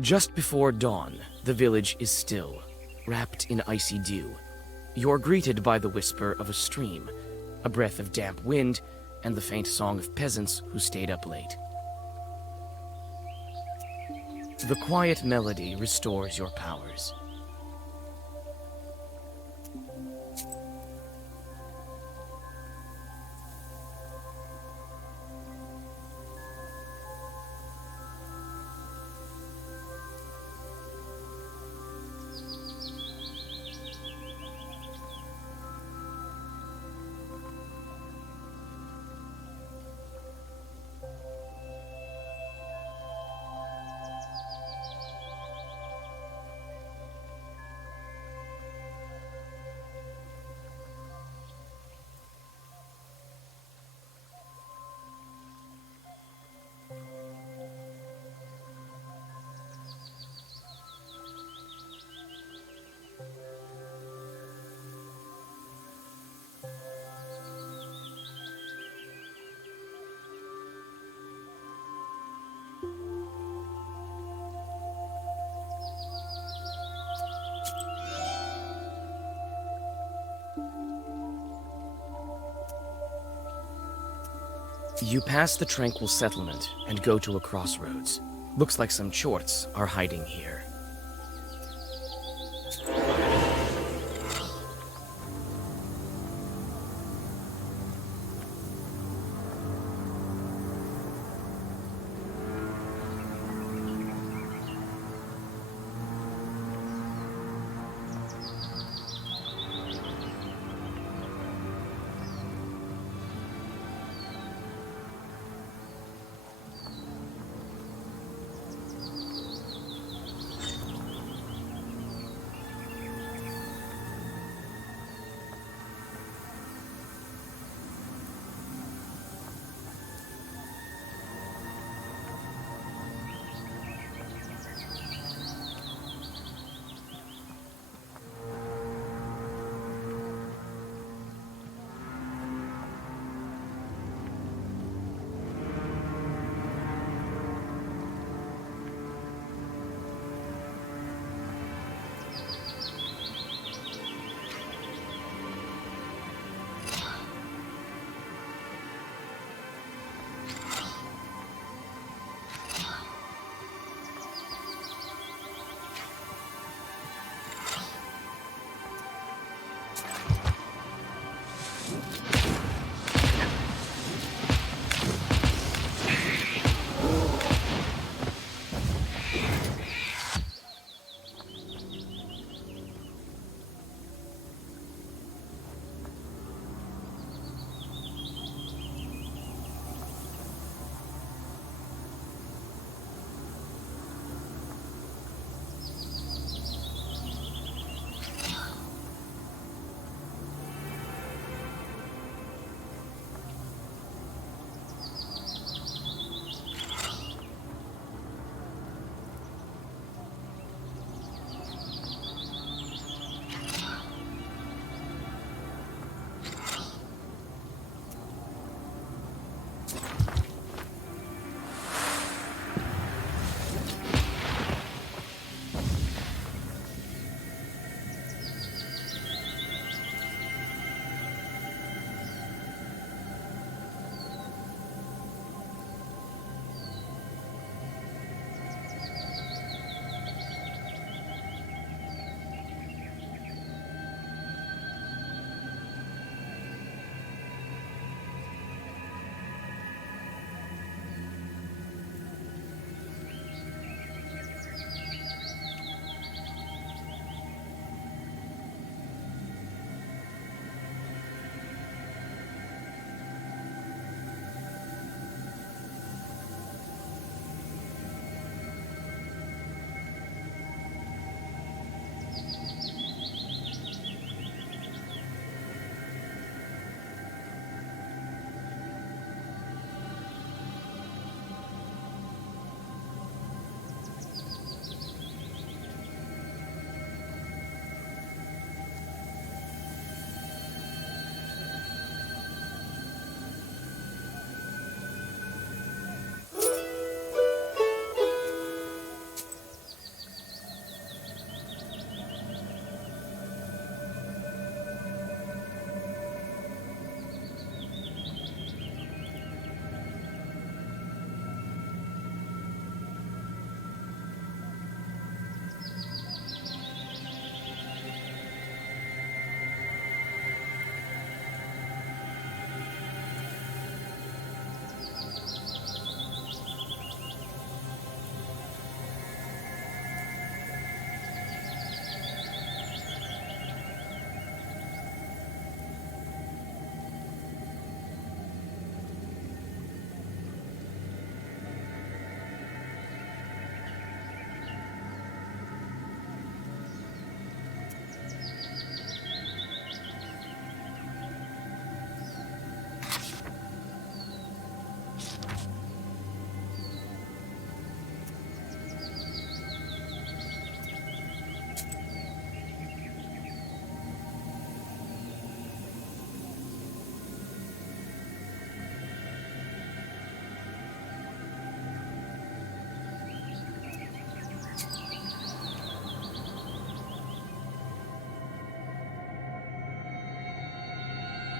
Just before dawn, the village is still, wrapped in icy dew. You're greeted by the whisper of a stream, a breath of damp wind, and the faint song of peasants who stayed up late. The quiet melody restores your powers. You pass the tranquil settlement and go to a crossroads. Looks like some chorts are hiding here.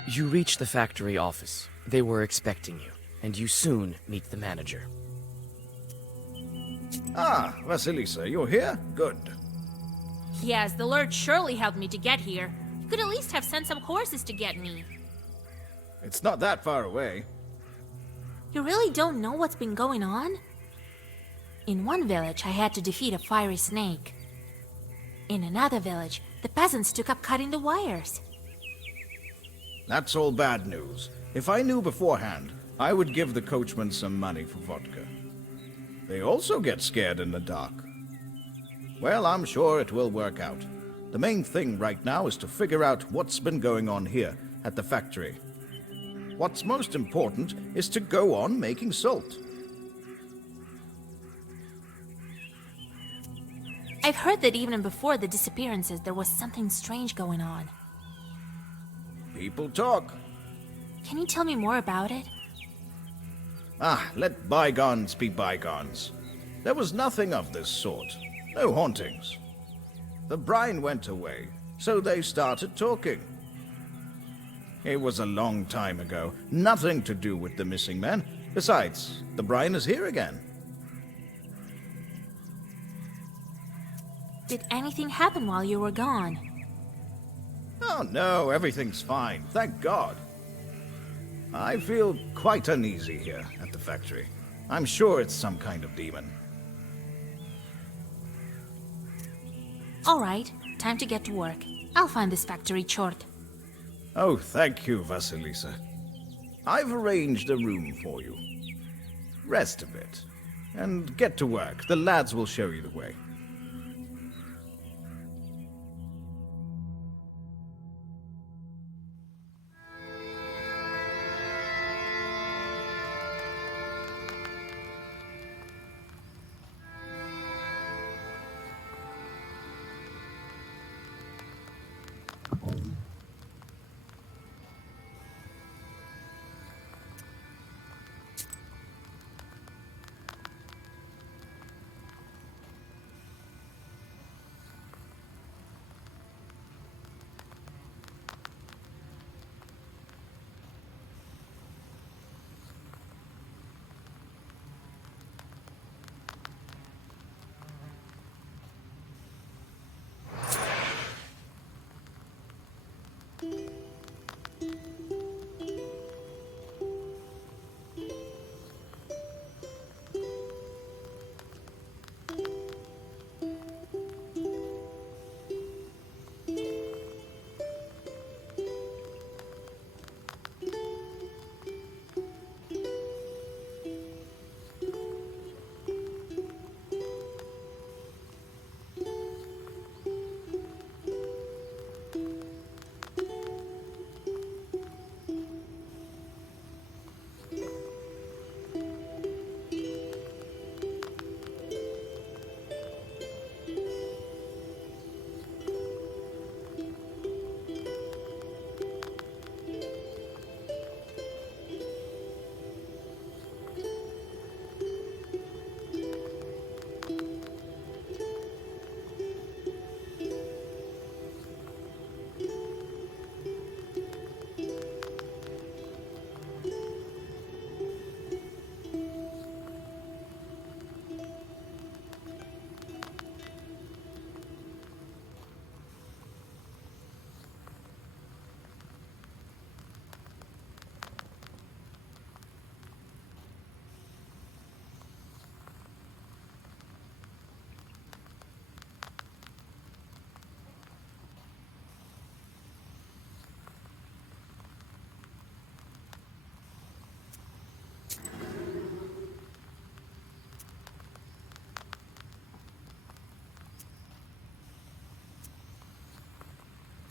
You reach the factory office. They were expecting you, and you soon meet the manager. Ah, Vasilisa, you're here? Good. Yes, the Lord surely helped me to get here. You could at least have sent some horses to get me. It's not that far away. You really don't know what's been going on? In one village, I had to defeat a fiery snake. In another village, the peasants took up cutting the wires. That's all bad news. If I knew beforehand, I would give the coachman some money for vodka. They also get scared in the dark. Well, I'm sure it will work out. The main thing right now is to figure out what's been going on here at the factory. What's most important is to go on making salt. I've heard that even before the disappearances, there was something strange going on. People talk. Can you tell me more about it? Ah, let bygones be bygones. There was nothing of this sort. No hauntings. The brine went away, so they started talking. It was a long time ago. Nothing to do with the missing men. Besides, the brine is here again. Did anything happen while you were gone? Oh no, everything's fine, thank God. I feel quite uneasy here at the factory. I'm sure it's some kind of demon. All right, time to get to work. I'll find this factory chort. Oh, thank you, Vasilisa. I've arranged a room for you. Rest a bit, and get to work. The lads will show you the way.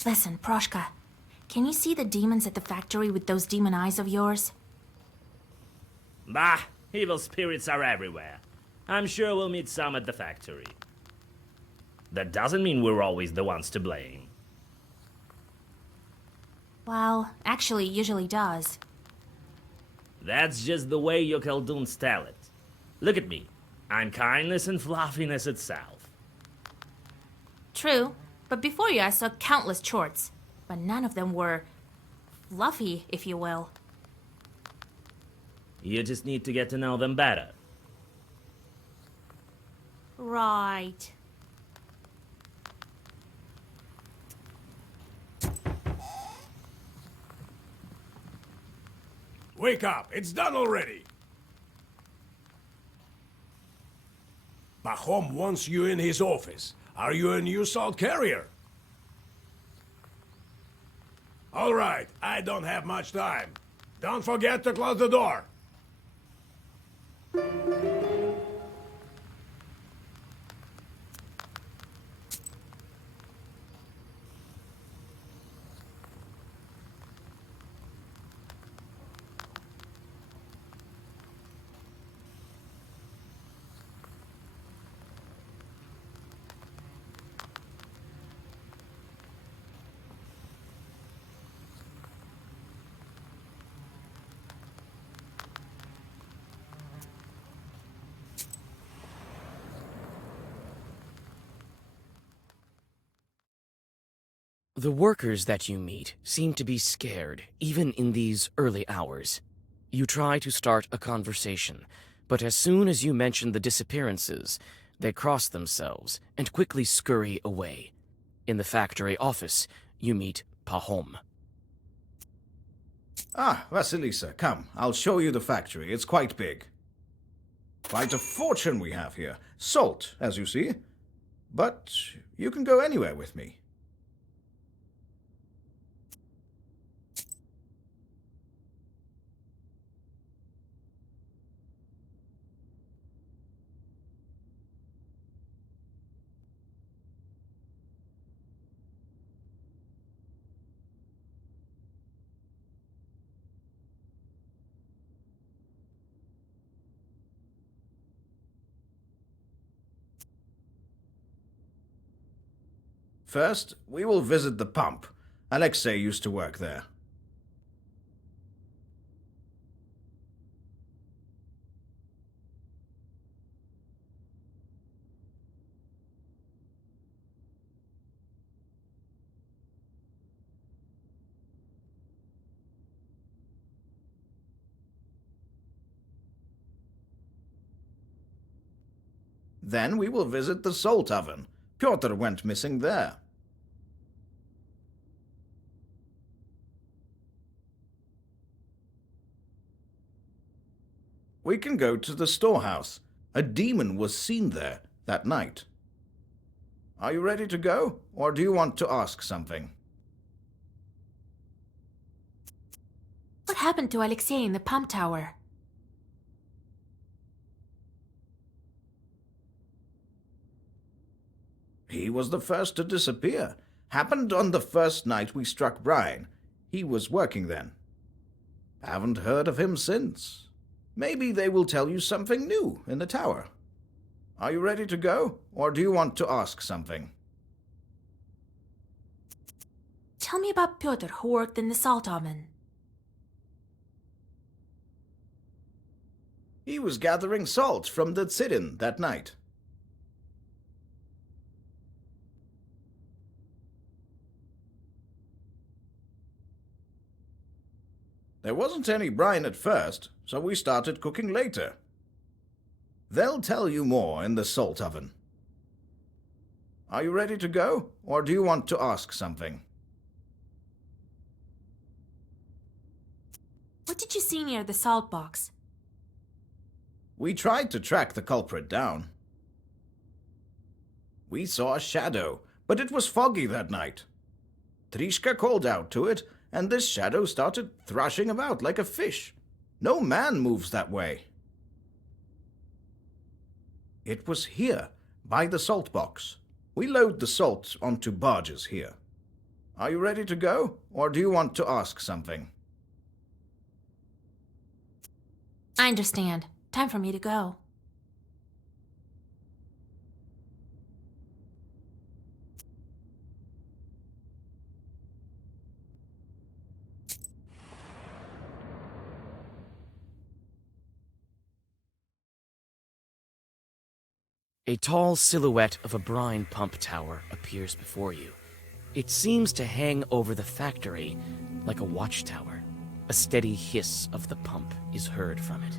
Listen, Proshka, can you see the demons at the factory with those demon eyes of yours? Bah, evil spirits are everywhere. I'm sure we'll meet some at the factory. That doesn't mean we're always the ones to blame. Well, actually, it usually does. That's just the way your Khaldoons tell it. Look at me. I'm kindness and fluffiness itself. True, but before you I saw countless chorts, but none of them were fluffy, if you will. You just need to get to know them better. Right. Wake up! It's done already! Pahom wants you in his office. Are you a new salt carrier? All right, I don't have much time. Don't forget to close the door. The workers that you meet seem to be scared, even in these early hours. You try to start a conversation, but as soon as you mention the disappearances, they cross themselves and quickly scurry away. In the factory office, you meet Pahom. Ah, Vasilisa, come. I'll show you the factory. It's quite big. Quite a fortune we have here. Salt, as you see. But you can go anywhere with me. First, we will visit the pump. Alexei used to work there. Then we will visit the salt oven. Pyotr went missing there. We can go to the storehouse. A demon was seen there that night. Are you ready to go, or do you want to ask something? What happened to Alexei in the pump tower? He was the first to disappear. Happened on the first night we struck Brian. He was working then. Haven't heard of him since. Maybe they will tell you something new in the tower. Are you ready to go, or do you want to ask something? Tell me about Pyotr, who worked in the salt oven. He was gathering salt from the Tsidin that night. There wasn't any brine at first, so we started cooking later. They'll tell you more in the salt oven. Are you ready to go, or do you want to ask something? What did you see near the salt box? We tried to track the culprit down. We saw a shadow, but it was foggy that night. Trishka called out to it, and this shadow started thrashing about like a fish. No man moves that way. It was here, by the salt box. We load the salt onto barges here. Are you ready to go, or do you want to ask something? I understand. Time for me to go. A tall silhouette of a brine pump tower appears before you. It seems to hang over the factory like a watchtower. A steady hiss of the pump is heard from it.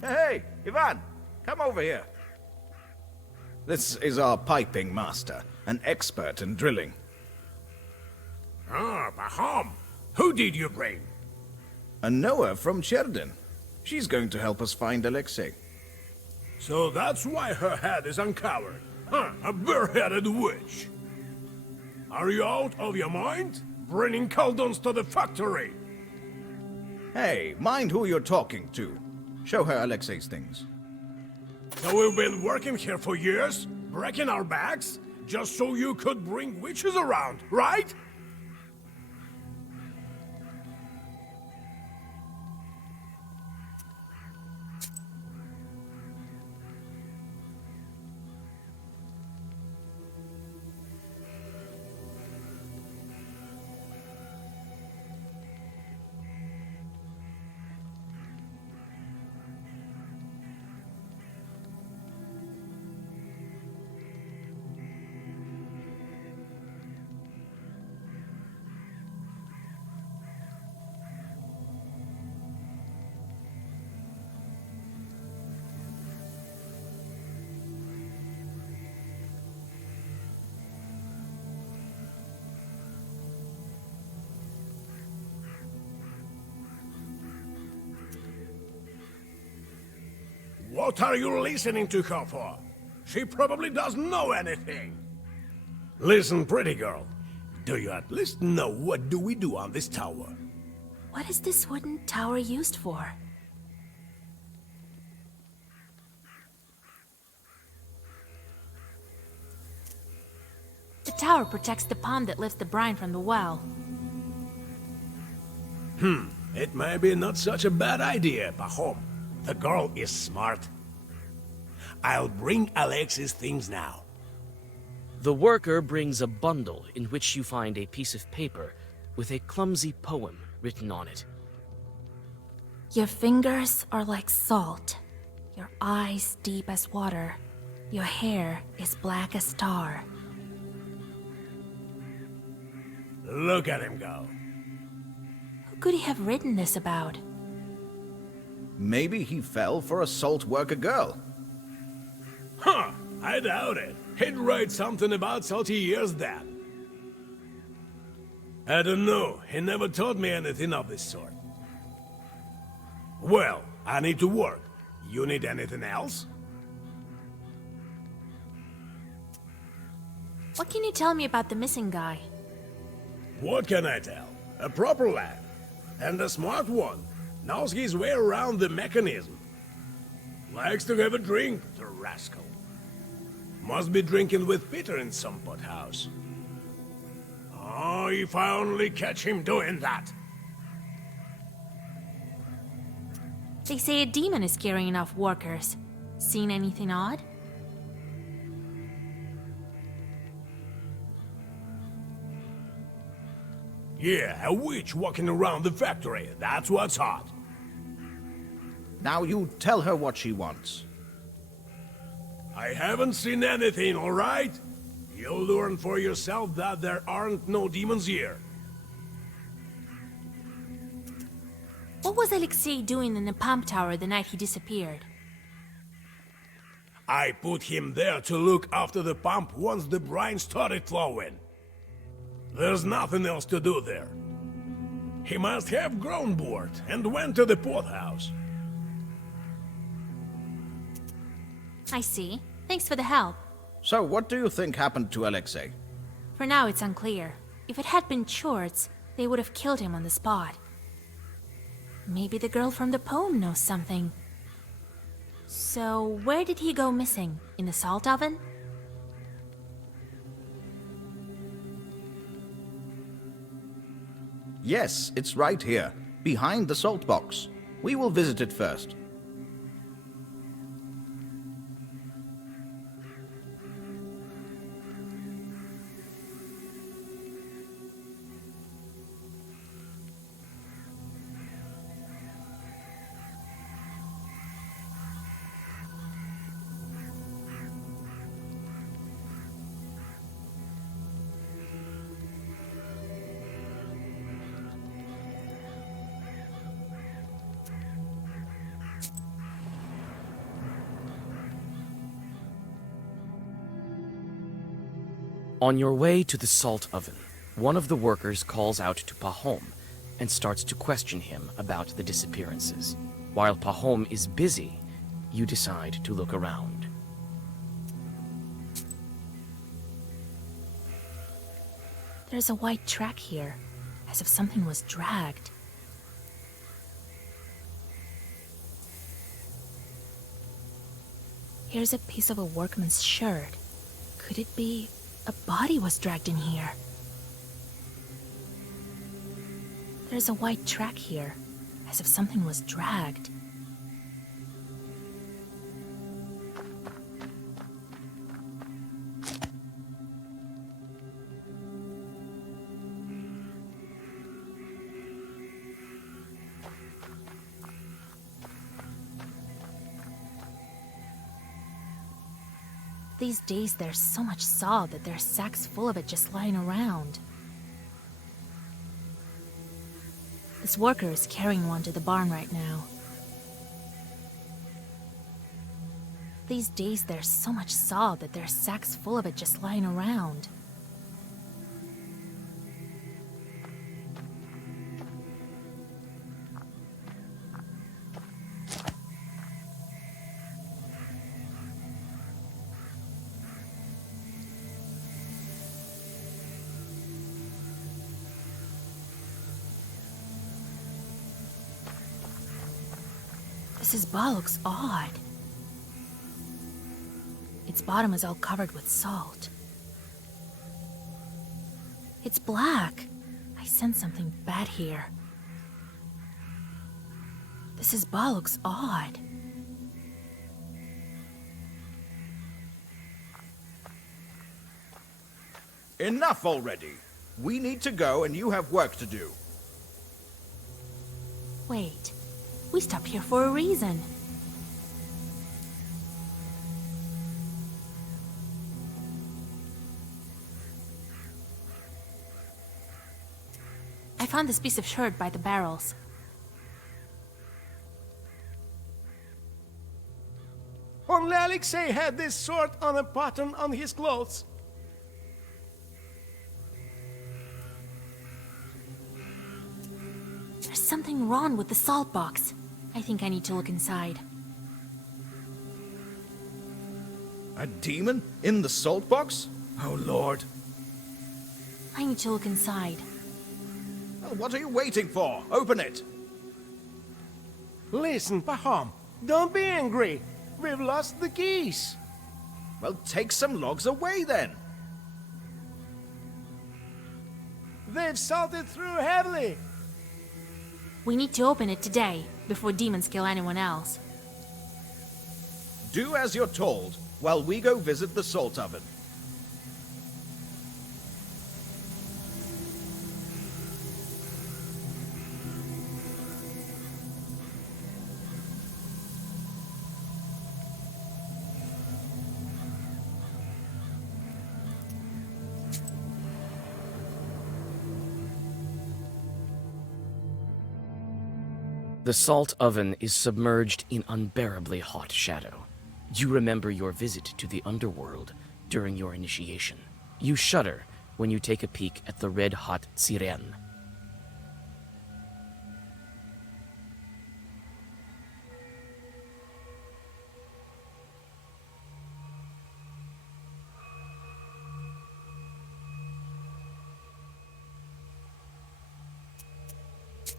Hey, Ivan, come over here. This is our piping master, an expert in drilling. Ah, Pahom. Who did you bring? A Noah from Cherdin. She's going to help us find Alexei. So that's why her head is uncovered. Huh, a bare-headed witch. Are you out of your mind? Bringing caldons to the factory. Hey, mind who you're talking to. Show her Alexei's things. So we've been working here for years, breaking our backs, just so you could bring witches around, right? What are you listening to her for? She probably doesn't know anything. Listen, pretty girl. Do you at least know what do we do on this tower? What is this wooden tower used for? The tower protects the pond that lifts the brine from the well. It may be not such a bad idea, Pahom. The girl is smart. I'll bring Alexei's things now. The worker brings a bundle in which you find a piece of paper with a clumsy poem written on it. Your fingers are like salt, your eyes deep as water, your hair is black as tar. Look at him go. Who could he have written this about? Maybe he fell for a salt worker girl. Huh, I doubt it. He'd write something about salty years then. I don't know, he never taught me anything of this sort. Well, I need to work. You need anything else? What can you tell me about the missing guy? What can I tell? A proper lad. And a smart one. Knows his way around the mechanism. Likes to have a drink, the rascal. Must be drinking with Peter in some pothouse. Oh, if I only catch him doing that. They say a demon is carrying off workers. Seen anything odd? Yeah, a witch walking around the factory. That's what's hot. Now you tell her what she wants. I haven't seen anything, all right? You'll learn for yourself that there aren't no demons here. What was Alexei doing in the pump tower the night he disappeared? I put him there to look after the pump once the brine started flowing. There's nothing else to do there. He must have grown bored and went to the poorhouse. I see. Thanks for the help. So what do you think happened to Alexei? For now, it's unclear. If it had been Chorts, they would have killed him on the spot. Maybe the girl from the poem knows something. So, where did he go missing? In the salt oven? Yes, it's right here, behind the salt box. We will visit it first. On your way to the salt oven, one of the workers calls out to Pahom and starts to question him about the disappearances. While Pahom is busy, you decide to look around. There's a white track here, as if something was dragged. Here's a piece of a workman's shirt. Could it be a body was dragged in here? There's a white track here, as if something was dragged. These days there's so much salt that there's sacks full of it just lying around. This worker is carrying one to the barn right now. These days there's so much salt that there's sacks full of it just lying around. This ball looks odd. Its bottom is all covered with salt. It's black. I sense something bad here. This ball looks odd. Enough already. We need to go and you have work to do. Wait. We stopped here for a reason. I found this piece of shirt by the barrels. Only Alexei had this sort on a button on his clothes. There's something wrong with the salt box. I think I need to look inside. A demon in the salt box? Oh, Lord. I need to look inside. Well, what are you waiting for? Open it. Listen, Pahom, don't be angry. We've lost the keys. Well, take some logs away then. They've salted through heavily. We need to open it today, before demons kill anyone else. Do as you're told, while we go visit the salt oven. The salt oven is submerged in unbearably hot shadow. You remember your visit to the underworld during your initiation. You shudder when you take a peek at the red-hot tsiren.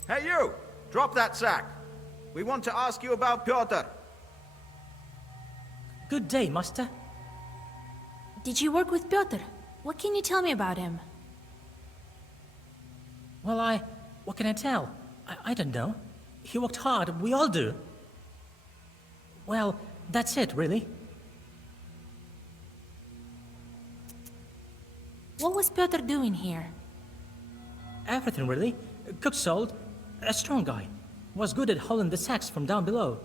Hey, you! Drop that sack. We want to ask you about Pyotr. Good day, master. Did you work with Pyotr? What can you tell me about him? Well, what can I tell? I don't know. He worked hard, we all do. Well, that's it, really. What was Pyotr doing here? Everything, really. Cooked salt, a strong guy. Was good at hauling the sacks from down below.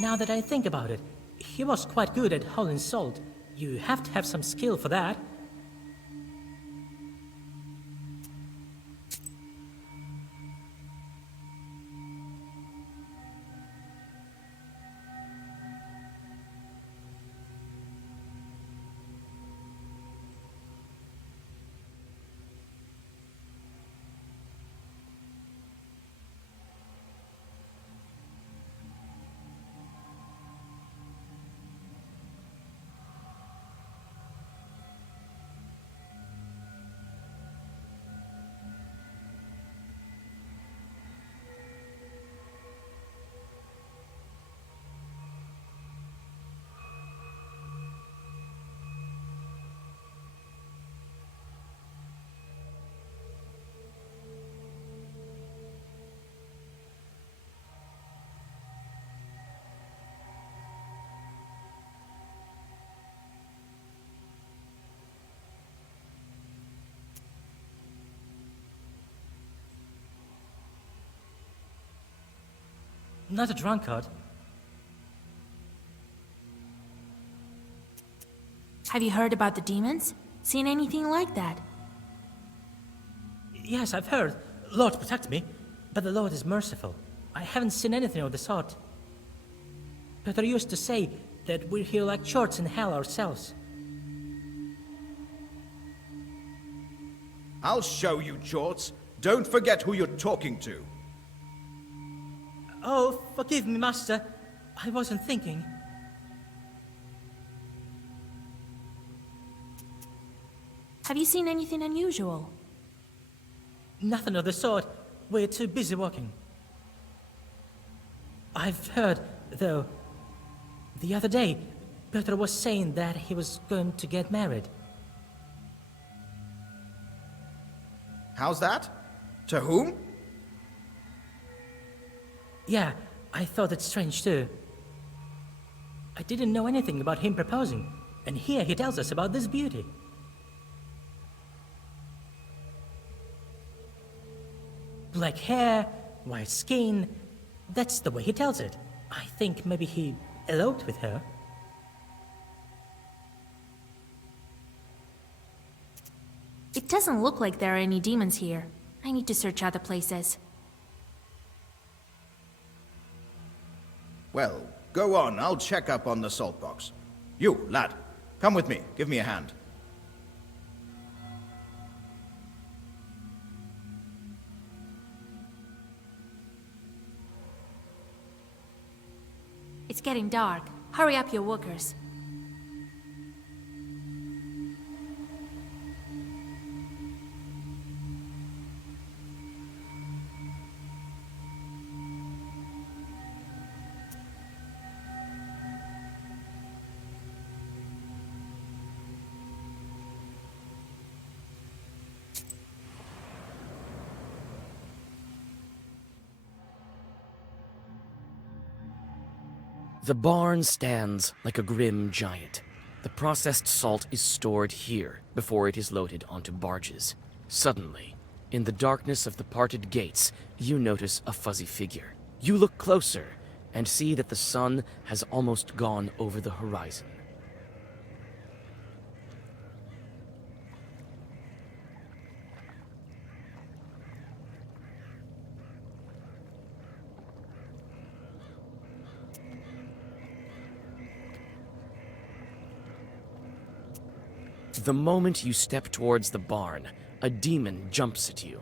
Now that I think about it, he was quite good at hauling salt. You have to have some skill for that. not a drunkard. Have you heard about the demons? Seen anything like that? Yes, I've heard. Lord protect me, but the Lord is merciful. I haven't seen anything of the sort. Peter used to say that we're here like shorts in hell ourselves. I'll show you, Jorts. Don't forget who you're talking to. Oh, forgive me, Master. I wasn't thinking. Have you seen anything unusual? Nothing of the sort. We're too busy working. I've heard, though, the other day, Peter was saying that he was going to get married. How's that? To whom? Yeah, I thought it strange too. I didn't know anything about him proposing, and here he tells us about this beauty. Black hair, white skin, that's the way he tells it. I think maybe he eloped with her. It doesn't look like there are any demons here. I need to search other places. Well, go on. I'll check up on the salt box. You, lad, come with me. Give me a hand. It's getting dark. Hurry up your workers. The barn stands like a grim giant. The processed salt is stored here before it is loaded onto barges. Suddenly, in the darkness of the parted gates, you notice a fuzzy figure. You look closer and see that the sun has almost gone over the horizon. The moment you step towards the barn, a demon jumps at you.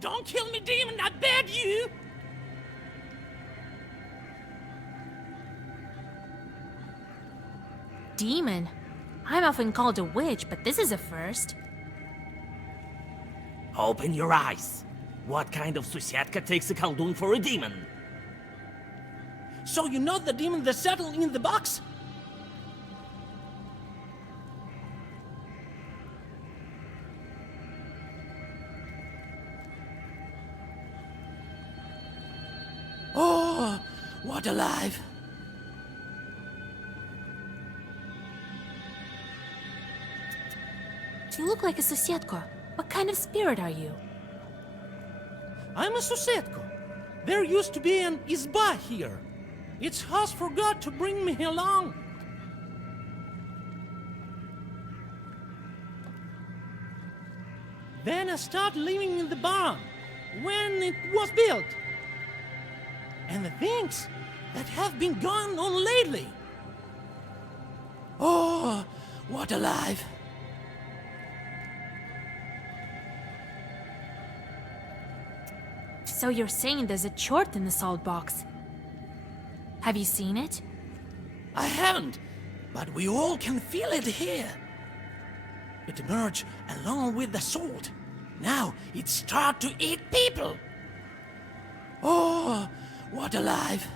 Don't kill me, demon, I beg you! Demon? I'm often called a witch, but this is a first. Open your eyes. What kind of Susietka takes a Khaldun for a demon? So you know the demon that settled in the box? Oh, what alive! You look like a Susietka. What kind of spirit are you? I'm a Susetko. There used to be an izba here. Its house forgot to bring me along. Then I started living in the barn when it was built. And the things that have been going on lately. Oh, what alive! So you're saying there's a chort in the salt box? Have you seen it? I haven't, but we all can feel it here. It emerged along with the salt. Now it starts to eat people. Oh, what alive!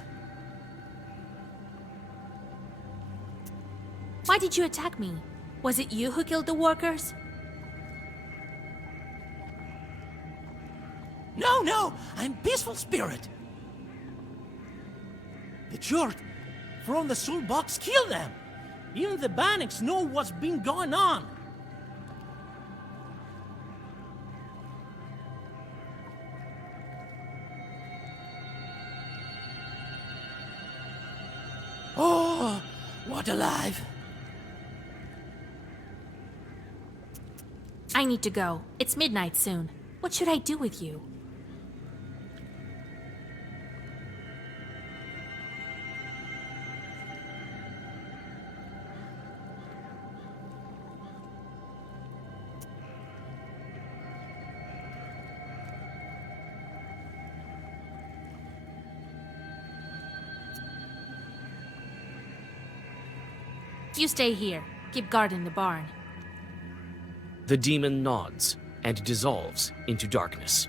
Why did you attack me? Was it you who killed the workers? No, I'm peaceful spirit. The chort from the soul box killed them. Even the Banics know what's been going on. Oh, what alive! I need to go. It's midnight soon. What should I do with you? You stay here. Keep guard in the barn. The demon nods and dissolves into darkness.